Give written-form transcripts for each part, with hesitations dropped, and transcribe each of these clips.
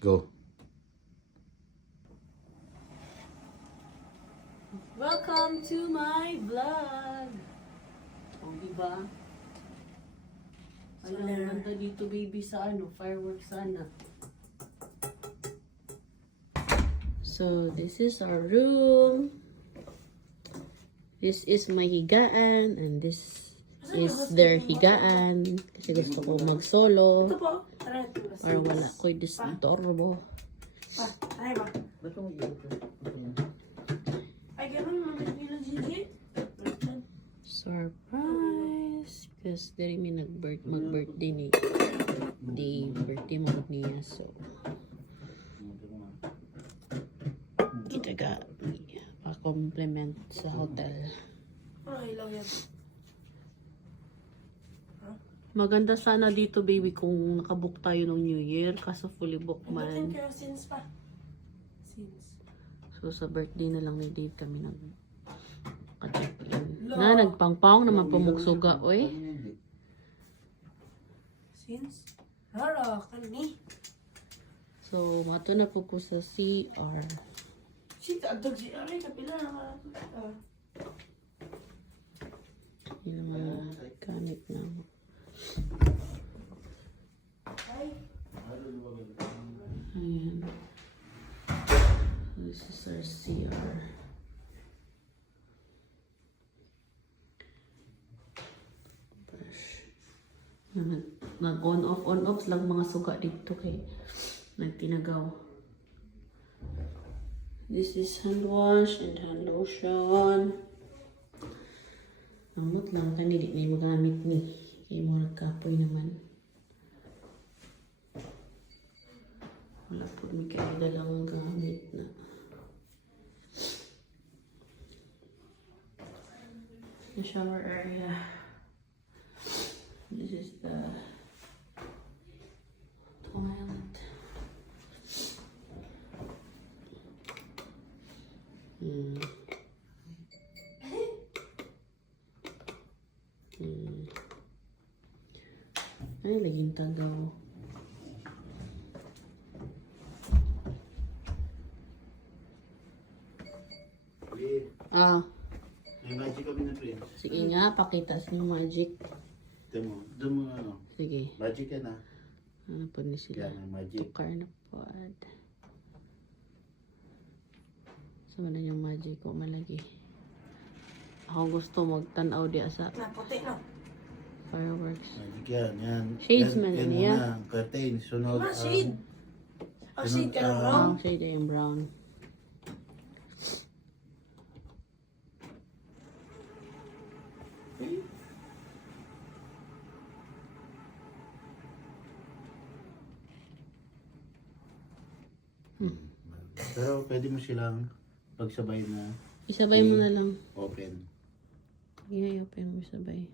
Go. Welcome to my vlog. O, diba? Alam, ganda dito baby sa fireworks sana. So, this is our room. This is my higaan and this is their higaan. Kasi gusto ko mag-solo. Ito po. Para wala ko'y disturbo. Ay ba? Ba't mo i-open? Ay, gano'n naman bilang Gigi. Surprise! Kasi dali may mag-birthday ni birthday mo niya. So, kita ga pa-compliment sa hotel. Ay, lang yan. Maganda sana dito baby kung nakabook tayo ng New Year. Kaso fully booked man. Kayo since pa. Since. So sa birthday na lang ni Dave kami nag-check-in. Na nagpangpang naman pumugsuga. Oy. Since? Hara, kani. So mato na po ko sa CR. Shit, agdag si Ari, kapila na Yung mga gamit na. Ayan. This is our CR. Nag-on off lang mga suga dito kay nagtinagaw. This is hand wash and hand lotion. Amot lang kanili may magamit ni. Kaya mo nagkapoy naman. Wala po may kailalang gamit na. The shower area. This is the toilet. Ay, laging tagaw. Ah, May magic kami na friend. sige nga, pakita sa yung magic. Doon mo ano. Sige, Magic yan ha. ano po ni sila? Yan, may magic. Tukar na po. Sama na yung magic ko malagi. Ako gusto magtanaw di asa Naputi, no? fireworks. Magic yan. Yan. Shades yan, man yan niya. muna. Curtain. Sunod. Ma, shade. Oh, shade ka lang, Ang shade ay yung brown. Pero pwede mo silang pagsabay na Isabay mo na lang. open. I-open mo sabay.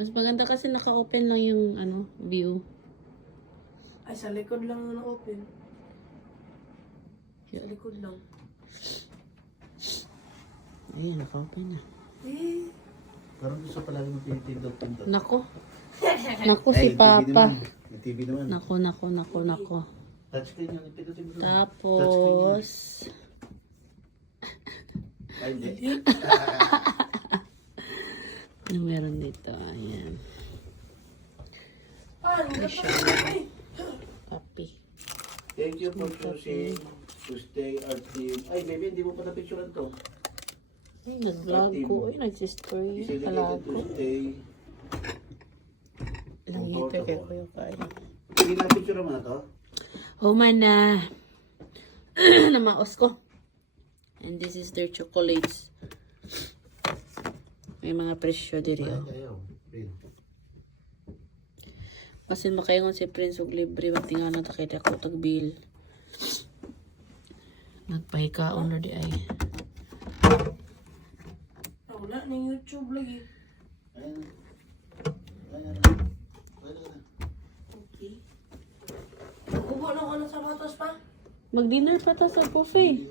Mas maganda kasi naka-open lang yung view. Ay, sa likod lang na open. Sa likod lang. Ayan, naka-open na. Eh. Parang gusto palagi mo pinitindot-pindot. Nako. Nako si Papa. Yung TV naman. Nako. Touchscreen yung ipindutin mo. Tapos, Ay, hindi. ano meron dito? Ayan. Ah, hindi pa. Kape. Thank you for choosing to stay at team. Ay, baby, hindi mo pa na-picturean to. Ay, nag-vlog ko. Ay, nag-story. Is it Pala related to ko. stay? Ilang heater kay Kuya Kai. Hindi na-picture mo na to? Human na. Namaos ko. And this is their chocolates. May mga presyo diri. Ay, Oh. ayaw. Pin. Kasi makaingon si Prince og libre. Ba't nga na takit ako tag-bill. Nagpahikaon na di ay. Wala na YouTube lagi. Ayan. Ayan. Pwede na. Okay. Kubo na ako ng sapatos pa. Mag-dinner pa to sa buffet.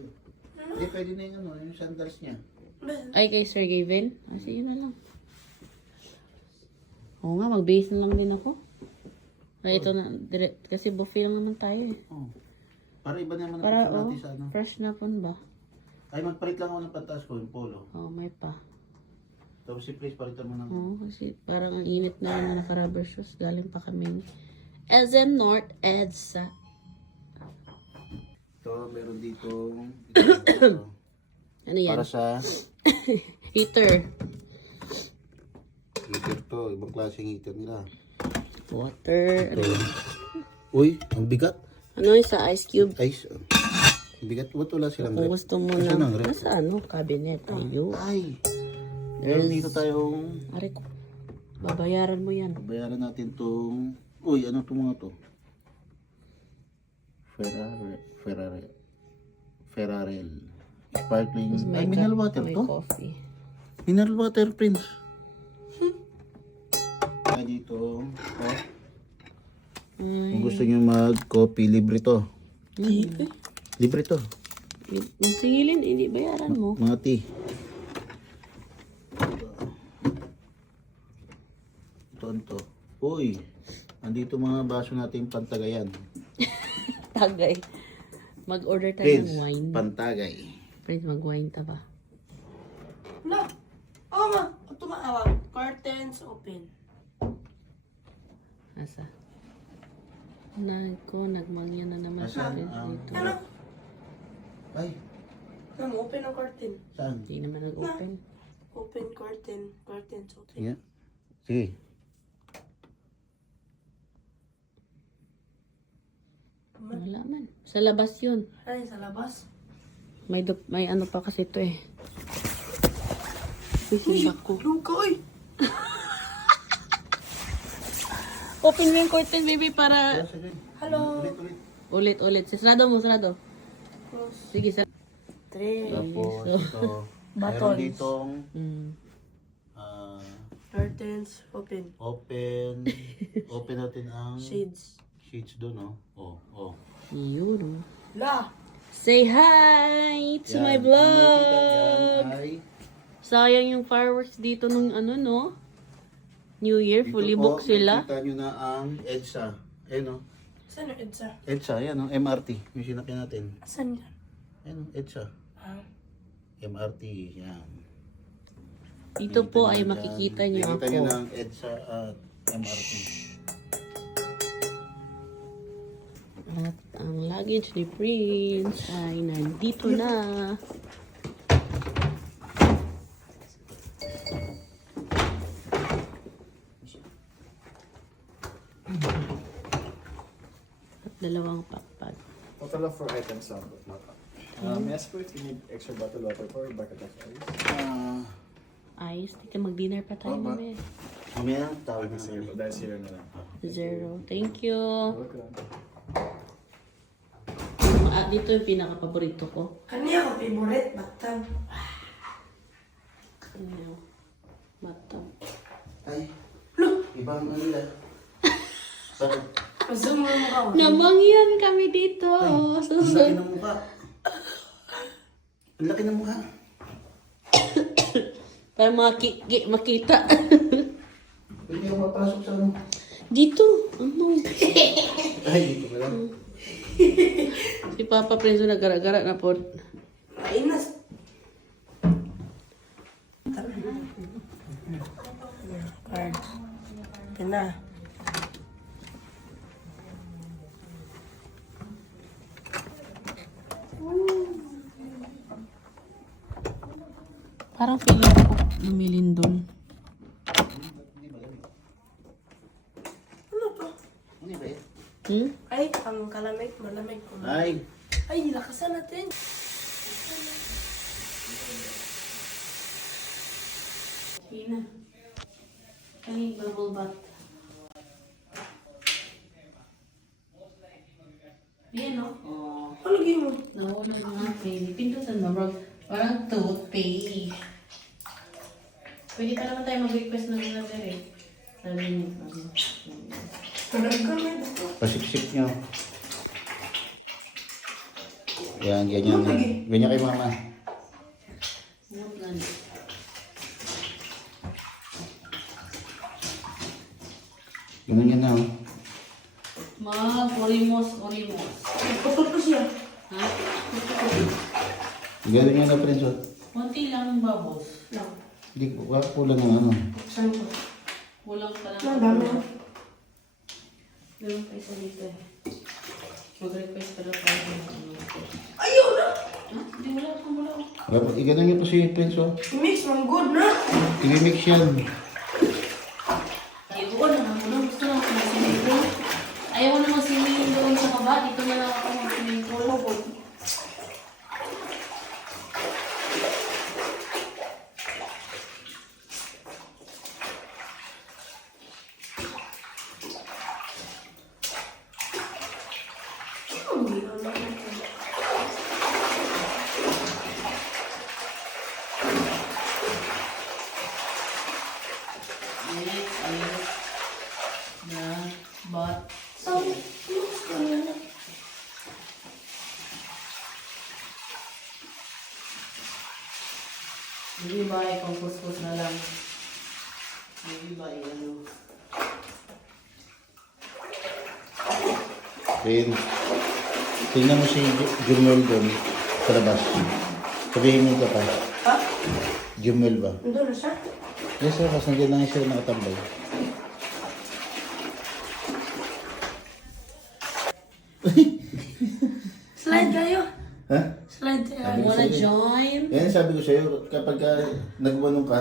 Hindi, pwede na yung sandals niya. Ay, kay Sir Gavin? Sige na lang. Oo nga, mag-base na lang din ako. Ay, ito na, direct, kasi buffet lang naman tayo eh. Oh. Para iba naman ang Para, picture oh, natin sa ano. fresh na po ba? Ay, magpalit lang ako ng pantas ko, yung polo. Oh, may pa. Tapos si Praise, palitan mo ng... Oo, kasi parang ang init na rin na naka-rubber shoes. Galing pa kami SM North EDSA. Ito, meron dito. Ano yan? Para sa Heater. heater to. Ibang klaseng heater nila. Water. Ano, Uy, ang bigat. ano yung sa ice cube? Ice. Ang bigat. Ba't wala silang Kung rep? gusto mo Gusto na. ng rep? Nasa ano? Cabinet. Ayun. Ay! Meron dito tayong... Ari ko. Babayaran mo yan. Bayaran natin tong... Uy, ano itong mga to? Ferrarel. Sparkling. Ay, mineral water may to? coffee. Mineral water, Prince. Ay, dito. Oh. Kung gusto nyo mag-coffee, libre to. Libre. Libre to. Yung singilin, hindi bayaran mo. Mga tea. Ito, ito. Uy, andito mga baso natin pantagayan. Tagay. Mag-order tayo Prince, ng wine. pantagay. Prince, mag-wine ta ba? Wala. Oo nga. Ang tumaawag. Curtains open. Asa? Nagmangyan na naman siya Nasaan? Prince dito. Ano? Ay, Nang open ang curtain. saan? Hindi naman nag-open. Open curtain. Curtains open. Sige. Sige. Wala man. Sa labas yun. Ay, sa labas. May ano pa kasi ito eh. Uy, sindak ko. Luka, oy. Open mo yung curtain, baby, para... Sige. Hello. Ulit. Ulit. Sarado mo, sarado. Close. Sige, sarado. 3. Tapos ito. Meron Buttons. ditong Mm. Curtains open. open natin ang Shades. sheets doon, oh. Oh. Yun. Oh. La. Say hi to my Yan. vlog! Ang makikita dyan ay Sayang yung fireworks dito nung ano, no? New Year, dito fully po, booked sila. makikita nyo na ang EDSA. Ayun, oh. Saan yung EDSA? EDSA, yan, oh. MRT. Yung sinakyan natin. Saan yan? Ayun, oh, EDSA. Ah. MRT, yan. Dito po ay nyo makikita dyan. nyo Makikita nyo ako. ng EDSA at MRT. At ang luggage ni Prince ay nandito na. At dalawang pakpad. Total of 4 items lang po. May ask po if you need extra bottled water for Barcatas Ice. Ayos, tika mag-dinner pa tayo Opa. mamaya. Mamaya, tawag na Sige po, dahil zero na lang. 0. Thank you. Welcome. At dito yung pinaka-paborito ko. Kanya ko favorite batang. Ano? Batam. Ay, ibang ano nila. Bakit? Zoom mo mo ka. Namangyan kami dito. Ang laki Susunod. ng mukha. Ang laki ng mukha. Para makita. Pwede ako mapasok sa ano. Dito. Ano? Ay, dito ka lang. Si Papa Prince nagara-gara na po. Mainas. Card. Yan na. Parang feeling ko lumilin doon. Ano to? Ano ba yan? Ay, ang kalamig, malamig ko. Ay, Ay, lakasan natin. Sina. Kani bubble bath. Yan o. Oh. Ano game mo? Nahulog nga kay. Pindutan mo bro. Parang toothpaste. Pwede pa naman tayo mag-request ng mga eh. Sabi niyo. Nagkamay dito. pasip-sip nyo. Yan, ganyan. Ganyan kay mama. Huwag lang. Ganyan yan na, oh. Mag-orimos. Putol ko siya. Ha? Galing nga na, Prince. Oh. Konti lang bubbles. Lang. Hindi ko, kulang ng ano. Saan ko? Kulang pa lang. Ang dami. Meron pa isa dito eh. Mag-request ka na pa ng ano. Ayun na! Ha? Hindi wala ako, wala ako. Dapat iganan niyo po si Prince. Oh. Mix, ang good na. I-mix yan. Ayaw ko na, gusto lang ako mag-swimming pool. Ayaw ko na mag-swimming doon sa kaba. Dito na lang ako mag-swimming pool. Next is the bot. So, mix ko yan. Hindi ba ay pang-kuskus na lang? Hindi ba ay ano? Prince. Tingnan mo si Jumel doon sa labas. Sabihin mo ka pa. Ha? Jumel ba? Nandun na siya? Yes, sir. Kasi nandiyan lang siya nakatambay. Slide kayo. Ha? Slide kayo. You wanna join? Yan sabi ko sa'yo, kapag nagwanong ka,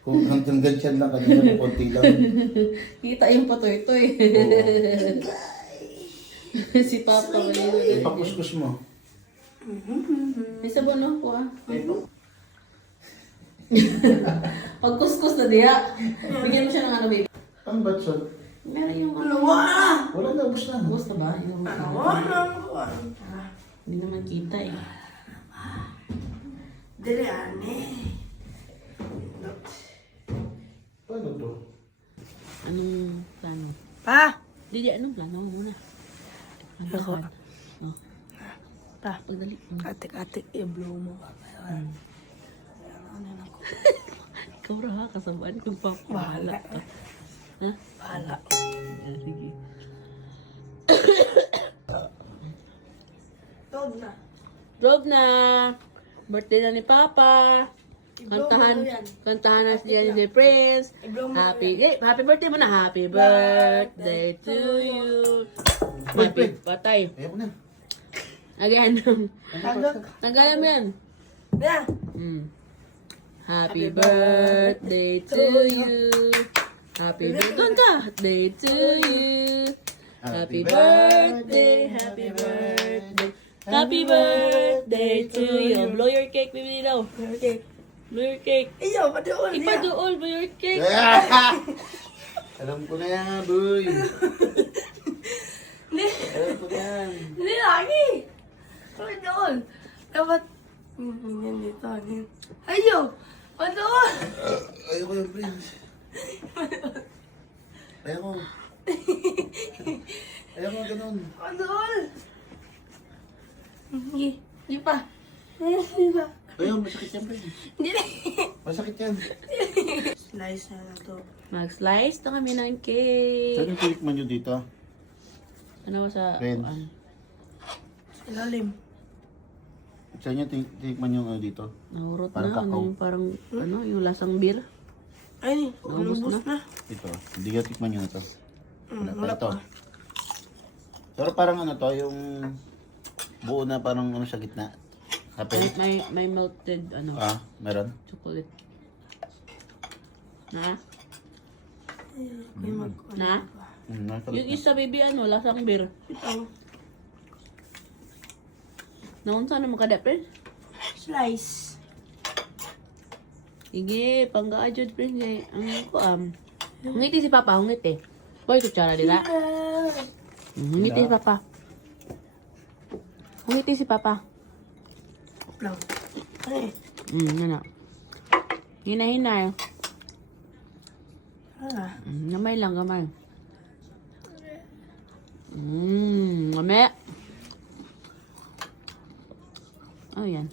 kung hanggang ganyan lang kanina, konti lang. Kita yung patoy-toy. Si Papa ngayon. Ipakuskus mo. May sabon no po ah. Pag kuskus na diya, bigyan mo siya ng ano baby. Ang batson? Meron yung ano. Luwa! Wala na, ubus na. Gusto ba? Yung Luwa na. hindi naman kita eh. Dili, ane. Paano to? Anong plano? Pa! Hindi, anong plano mo muna? Ako. Oh, Pa! pagdali. Atik-atik, i-blow mo. Ikaw ra ha, kasabaan kung papahala ka. Ha? Bahala. Sige. Tod na. Drove na! Birthday na ni Papa! Kantahan, mo yan. kantahan na siya ni Prince. I-blow mo Happy birthday mo na. Happy birthday to you. Happy, patay. Ayaw ko na. Again. Agak. Tanggalan mo yan. Yan. Happy birthday to you. Happy birthday to you. Happy birthday, happy birthday. Happy birthday to you. Blow your cake, baby daw. Okay. Blow your cake. Iyo, padoon niya. Ipaduol, blow your cake. Alam ko na yan, boy. Hindi. Alam ko na yan. Hindi lagi. Padoon. Dapat. Yan dito. Ayo. Padoon. Ayaw ko yung Prince. Ayaw ko. Ayaw ko ganun. Padoon. Hindi. Hindi pa. Hindi pa. Ayaw, masakit yan, Prince. Hindi. Masakit yan. Slice na to. Mag-slice na kami ng cake. Saan yung tinikman nyo dito? Ano ba sa... Prince. Ilalim. Saan yung tinikman yung ano dito? Nahurot Parang na. Ano kakao. yung parang... Ano? Yung lasang beer. Ay, Naubos nubos na. Ito. Hindi ka tikman nyo na to. Wala Ito. pa. Pero parang ano to, yung buo na parang ano sa gitna. Happy? May melted ano Meron? chocolate. Na? May mag... Na? Yung isa baby ano, lasang beer. Ito. Naunsa na makada friend? Slice. Sige, panggaajod friend kay ang hungiti si Papa, hungiti. Boy, kutsara dila. Hungiti si Papa. Hungiti si Papa. Lang. Ay. Ano. Hina-hina. Gamay lang, gamay. Gamay. Oh, yan.